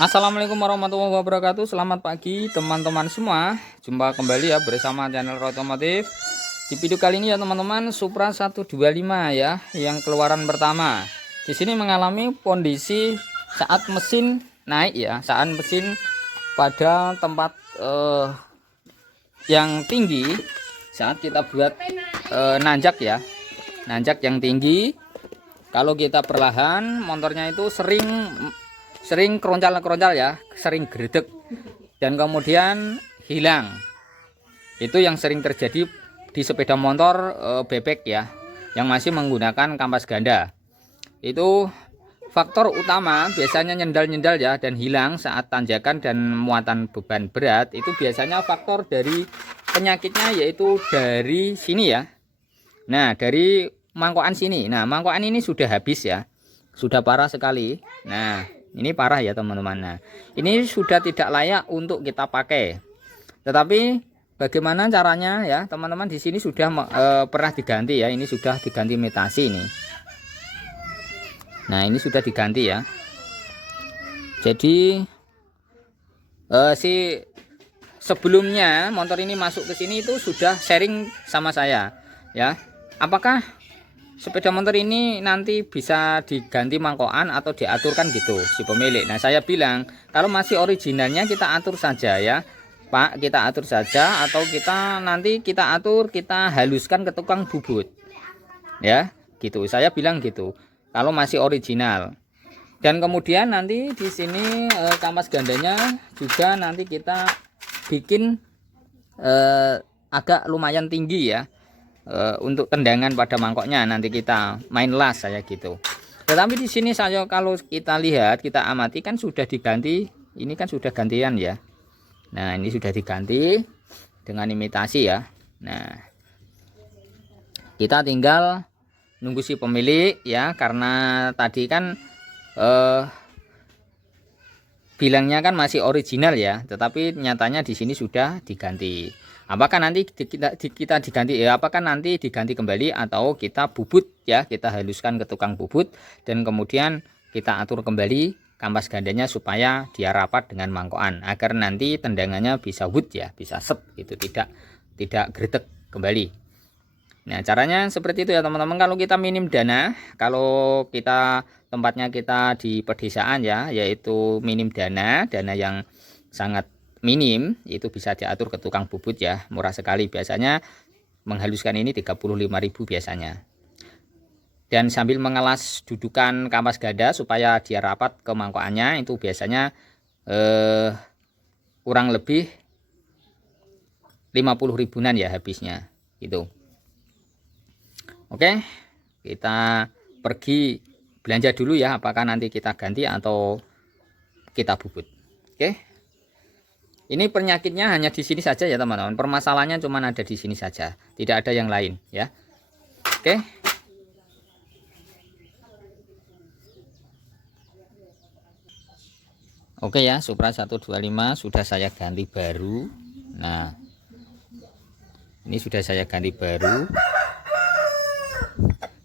Assalamualaikum warahmatullahi wabarakatuh. Selamat pagi teman-teman semua. Jumpa kembali ya bersama channel Otomotif. Di video kali ini ya teman-teman, Supra 125 ya, yang keluaran pertama. Di sini mengalami kondisi saat mesin naik ya, saat mesin pada tempat yang tinggi, saat kita buat nanjak ya, nanjak yang tinggi. Kalau kita perlahan, motornya itu sering keroncal-keroncal ya, sering geredek dan kemudian hilang. Itu yang sering terjadi di sepeda motor bebek ya, yang masih menggunakan kampas ganda. Itu faktor utama, biasanya nyendal-nyendal ya dan hilang saat tanjakan dan muatan beban berat. Itu biasanya faktor dari penyakitnya, yaitu dari sini ya. Nah, dari mangkokan sini. Nah, mangkokan ini sudah habis ya, sudah parah sekali. Nah, ini parah ya teman-teman. Nah, ini sudah tidak layak untuk kita pakai. Tetapi bagaimana caranya ya teman-teman? Di sini sudah pernah diganti ya. Ini sudah diganti metasi ini. Nah, ini sudah diganti ya. Jadi sebelumnya motor ini masuk ke sini itu sudah sharing sama saya ya. Apakah sepeda motor ini nanti bisa diganti mangkokan atau diaturkan gitu si pemilik? Nah, saya bilang kalau masih originalnya kita atur saja ya Pak, kita atur saja, atau kita nanti kita atur, kita haluskan ke tukang bubut ya gitu. Saya bilang gitu kalau masih original. Dan kemudian nanti di sini kampas gandanya juga nanti kita bikin agak lumayan tinggi ya, untuk tendangan pada mangkoknya nanti kita main las saya gitu. Tetapi di sini saya kalau kita lihat, kita amati kan sudah diganti, ini kan sudah gantian ya. Nah, ini sudah diganti dengan imitasi ya. Nah, kita tinggal nunggu si pemilik ya, karena tadi kan bilangnya kan masih original ya, tetapi nyatanya di sini sudah diganti. Apakah nanti kita diganti ya, apakah nanti diganti kembali atau kita bubut ya, kita haluskan ke tukang bubut dan kemudian kita atur kembali kampas gandanya supaya dia rapat dengan mangkokan, agar nanti tendangannya bisa wood ya, bisa set itu, tidak gretek kembali. Nah, caranya seperti itu ya teman-teman. Kalau kita minim dana, kalau kita tempatnya kita di pedesaan ya, yaitu minim dana yang sangat minim, itu bisa diatur ke tukang bubut ya, murah sekali. Biasanya menghaluskan ini 35.000 biasanya. Dan sambil mengelas dudukan kampas ganda supaya dia rapat ke mangkokannya, itu biasanya kurang lebih 50 ribuan ya habisnya gitu. Oke, kita pergi belanja dulu ya, apakah nanti kita ganti atau kita bubut. Oke, ini penyakitnya hanya di sini saja ya teman-teman, permasalahannya cuma ada di sini saja, tidak ada yang lain ya. Oke, oke ya, Supra 125 sudah saya ganti baru. Nah, ini sudah saya ganti baru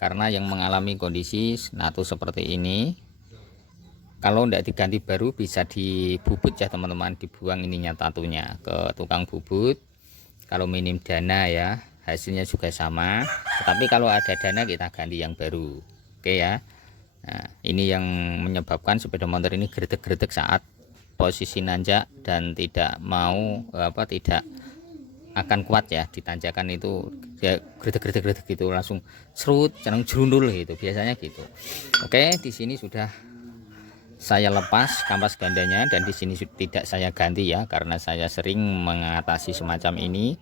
karena yang mengalami kondisi natu seperti ini. Kalau tidak diganti baru bisa dibubut ya teman-teman, dibuang ininya tatunya ke tukang bubut. Kalau minim dana ya, hasilnya juga sama, tetapi kalau ada dana kita ganti yang baru. Oke ya. Nah, ini yang menyebabkan sepeda motor ini gretek-gretek saat posisi nanjak dan tidak mau tidak akan kuat ya di tanjakan, itu ya gretek-gretek gitu, langsung serut, jangan jerundul gitu biasanya gitu. Oke, di sini sudah saya lepas kampas gandanya dan di sini tidak saya ganti ya, karena saya sering mengatasi semacam ini.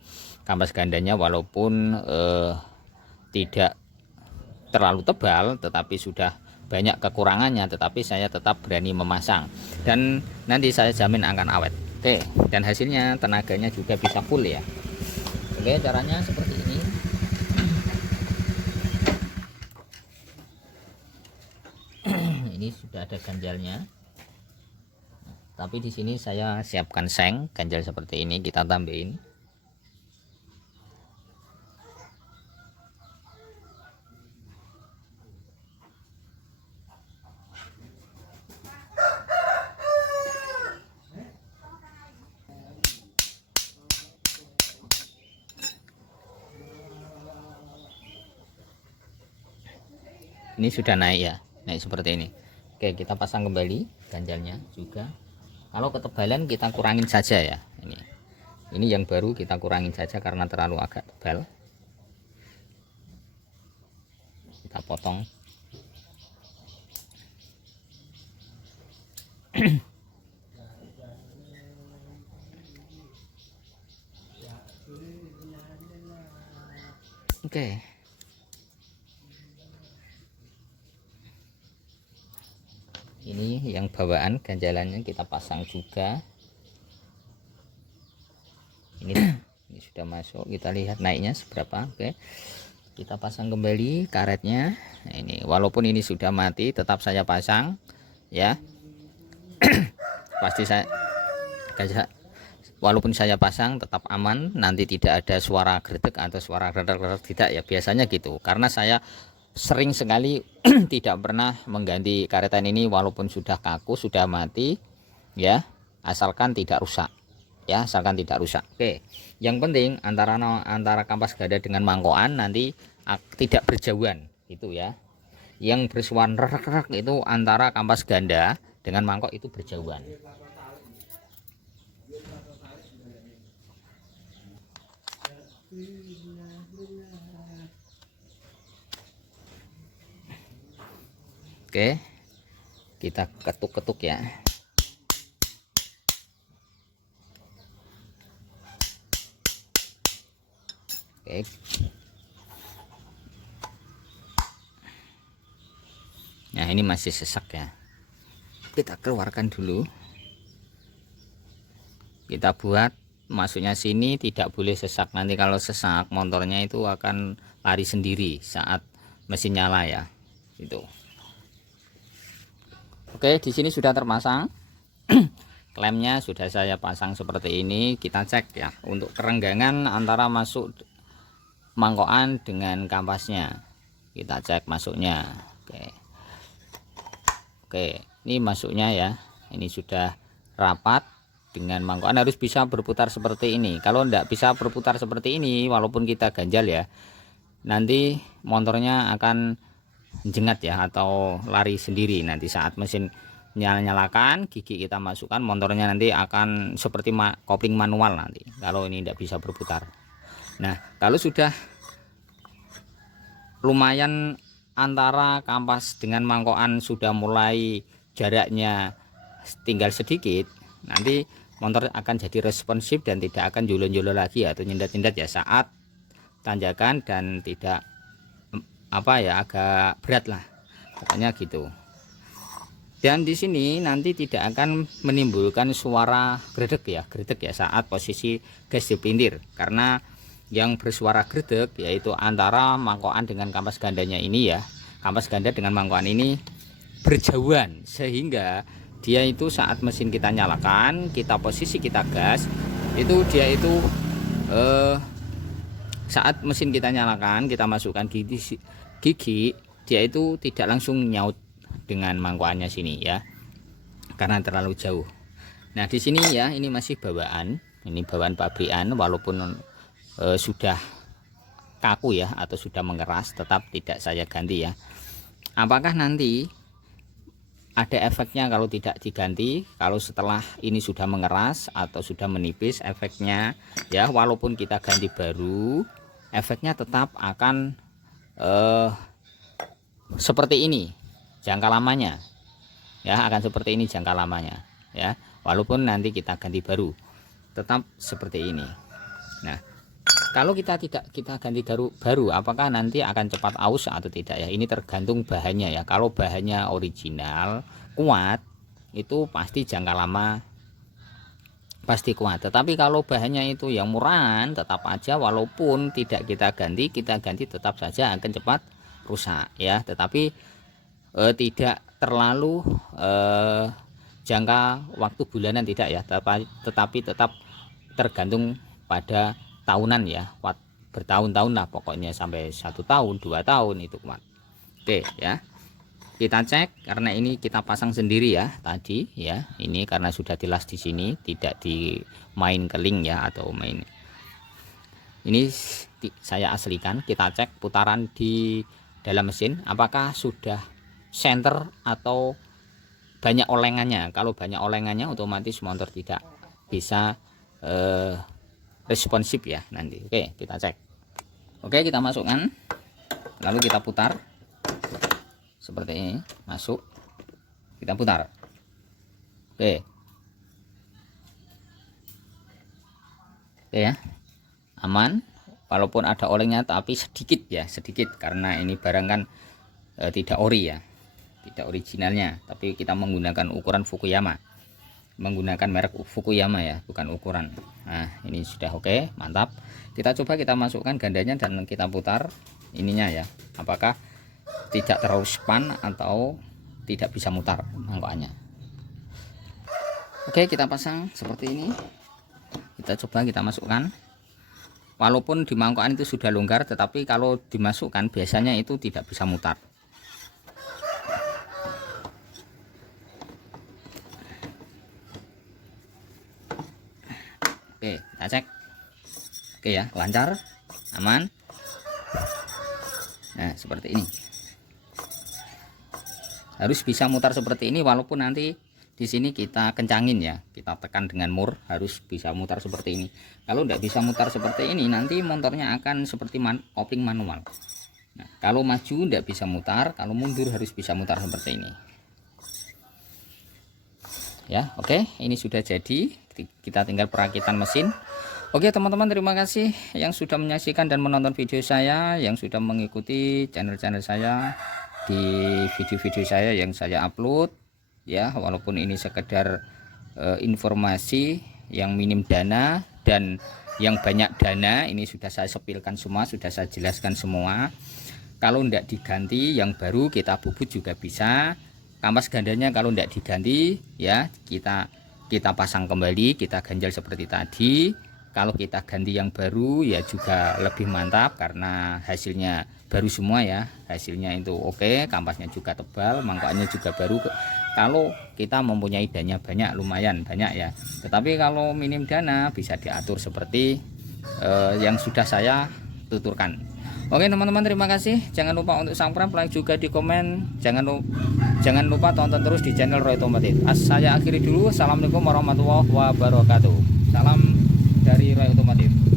Kampas gandanya walaupun tidak terlalu tebal, tetapi sudah banyak kekurangannya, tetapi saya tetap berani memasang dan nanti saya jamin akan awet. Oke, dan hasilnya tenaganya juga bisa full ya. Oke, caranya seperti ini. Ini sudah ada ganjalnya, tapi di sini saya siapkan seng ganjal seperti ini, kita tambahin. Ini sudah naik ya, naik seperti ini. Oke, kita pasang kembali ganjalnya juga. Kalau ketebalan kita kurangin saja ya. Ini yang baru kita kurangin saja karena terlalu agak tebal. Kita potong. Oke. Ini yang bawaan ganjalannya kita pasang juga. Ini sudah masuk, kita lihat naiknya seberapa. Oke. Kita pasang kembali karetnya. Nah, ini walaupun ini sudah mati tetap saya pasang ya. Pasti saya walaupun saya pasang tetap aman, nanti tidak ada suara gredek atau suara gredek tidak ya, biasanya gitu. Karena saya sering sekali tidak pernah mengganti karetan ini walaupun sudah kaku, sudah mati ya, asalkan tidak rusak ya, asalkan tidak rusak. Oke, yang penting antara kampas ganda dengan mangkokan nanti tidak berjauhan itu ya. Yang bersuara rek itu antara kampas ganda dengan mangkok itu berjauhan. Oke, kita ketuk-ketuk ya. Oke. Nah, ini masih sesak ya. Kita keluarkan dulu. Kita buat masuknya sini tidak boleh sesak. Nanti kalau sesak motornya itu akan lari sendiri saat mesin nyala ya. Itu. Oke, di sini sudah terpasang. Klemnya sudah saya pasang seperti ini. Kita cek ya untuk kerenggangan antara masuk mangkokan dengan kampasnya. Kita cek masuknya. Oke, ini masuknya ya. Ini sudah rapat dengan mangkokan, harus bisa berputar seperti ini. Kalau tidak bisa berputar seperti ini, walaupun kita ganjal ya, nanti motornya akan jengat ya atau lari sendiri. Nanti saat mesin nyalakan, gigi kita masukkan, motornya nanti akan seperti kopling manual nanti. Kalau ini tidak bisa berputar. Nah, kalau sudah lumayan antara kampas dengan mangkokan sudah mulai jaraknya tinggal sedikit, nanti motor akan jadi responsif dan tidak akan jolo-jolo lagi atau nyendat-nyendat ya saat tanjakan dan tidak apa ya, agak berat lah pokoknya gitu. Dan di sini nanti tidak akan menimbulkan suara gredek ya saat posisi gas dipintir, karena yang bersuara gredek yaitu antara mangkokan dengan kampas gandanya ini ya. Kampas ganda dengan mangkokan ini berjauhan sehingga dia itu saat mesin kita nyalakan, kita posisi kita gas, itu dia itu saat mesin kita nyalakan, kita masukkan gigi, dia itu tidak langsung nyaut dengan mangkokannya sini ya, karena terlalu jauh. Nah di sini ya, ini masih bawaan, ini bawaan pabrikan, walaupun sudah kaku ya atau sudah mengeras, tetap tidak saya ganti ya. Apakah nanti ada efeknya kalau tidak diganti? Kalau setelah ini sudah mengeras atau sudah menipis, efeknya ya walaupun kita ganti baru, efeknya tetap akan seperti ini jangka lamanya ya, akan seperti ini jangka lamanya ya, walaupun nanti kita ganti baru tetap seperti ini. Nah kalau kita ganti baru, apakah nanti akan cepat aus atau tidak ya? Ini tergantung bahannya ya. Kalau bahannya original kuat, itu pasti jangka lama pasti kuat. Tetapi kalau bahannya itu yang murahan, tetap aja walaupun tidak kita ganti tetap saja akan cepat rusak ya. Tetapi tidak terlalu jangka waktu bulanan tidak ya. Tetapi tetap tergantung pada tahunan ya, bertahun-tahun lah pokoknya, sampai 1 tahun 2 tahun itu kuat. Oke ya, kita cek karena ini kita pasang sendiri ya tadi ya, ini karena sudah dilas di sini, tidak dimain keling ya atau main ini saya aslikan. Kita cek putaran di dalam mesin, apakah sudah senter atau banyak olengannya. Kalau banyak olengannya otomatis motor tidak bisa responsif ya nanti. Oke, kita cek. Oke, kita masukkan, lalu kita putar seperti ini, masuk, kita putar. Oke, ya, aman. Walaupun ada olengnya tapi sedikit ya, sedikit, karena ini barang kan tidak ori ya, tidak originalnya, tapi kita menggunakan ukuran Fukuyama, menggunakan merek Fukuyama ya, bukan ukuran. Nah, ini sudah oke, mantap. Kita coba, kita masukkan gandanya dan kita putar ininya ya, apakah tidak terlalu span atau tidak bisa mutar mangkokannya. Oke, kita pasang seperti ini. Kita coba, kita masukkan. Walaupun di mangkokan itu sudah longgar, tetapi kalau dimasukkan biasanya itu tidak bisa mutar. Oke, kita cek. Oke ya, lancar, aman. Nah, seperti ini. Harus bisa mutar seperti ini, walaupun nanti di sini kita kencangin ya, kita tekan dengan mur, harus bisa mutar seperti ini. Kalau tidak bisa mutar seperti ini, nanti motornya akan seperti kopling manual. Nah, kalau maju tidak bisa mutar, kalau mundur harus bisa mutar seperti ini. Ya, oke, ini sudah jadi. Kita tinggal perakitan mesin. Oke teman-teman, terima kasih yang sudah menyaksikan dan menonton video saya, yang sudah mengikuti channel-channel saya di video-video saya yang saya upload. Ya, walaupun ini sekedar informasi yang minim dana dan yang banyak dana, ini sudah saya sepilkan semua, sudah saya jelaskan semua. Kalau tidak diganti yang baru kita bubut juga bisa. Kampas gandanya kalau tidak diganti ya kita pasang kembali, kita ganjal seperti tadi. Kalau kita ganti yang baru ya juga lebih mantap karena hasilnya baru semua ya, hasilnya itu oke, kampasnya juga tebal, mangkokannya juga baru. Kalau kita mempunyai dana banyak, lumayan banyak ya, tetapi kalau minim dana bisa diatur seperti yang sudah saya tuturkan. Oke teman-teman, terima kasih. Jangan lupa untuk subscribe, like juga di komen. Jangan lupa tonton terus di channel Roy Otomotif. Saya akhiri dulu. Assalamualaikum warahmatullahi wabarakatuh. Salam dari Roy Otomotif.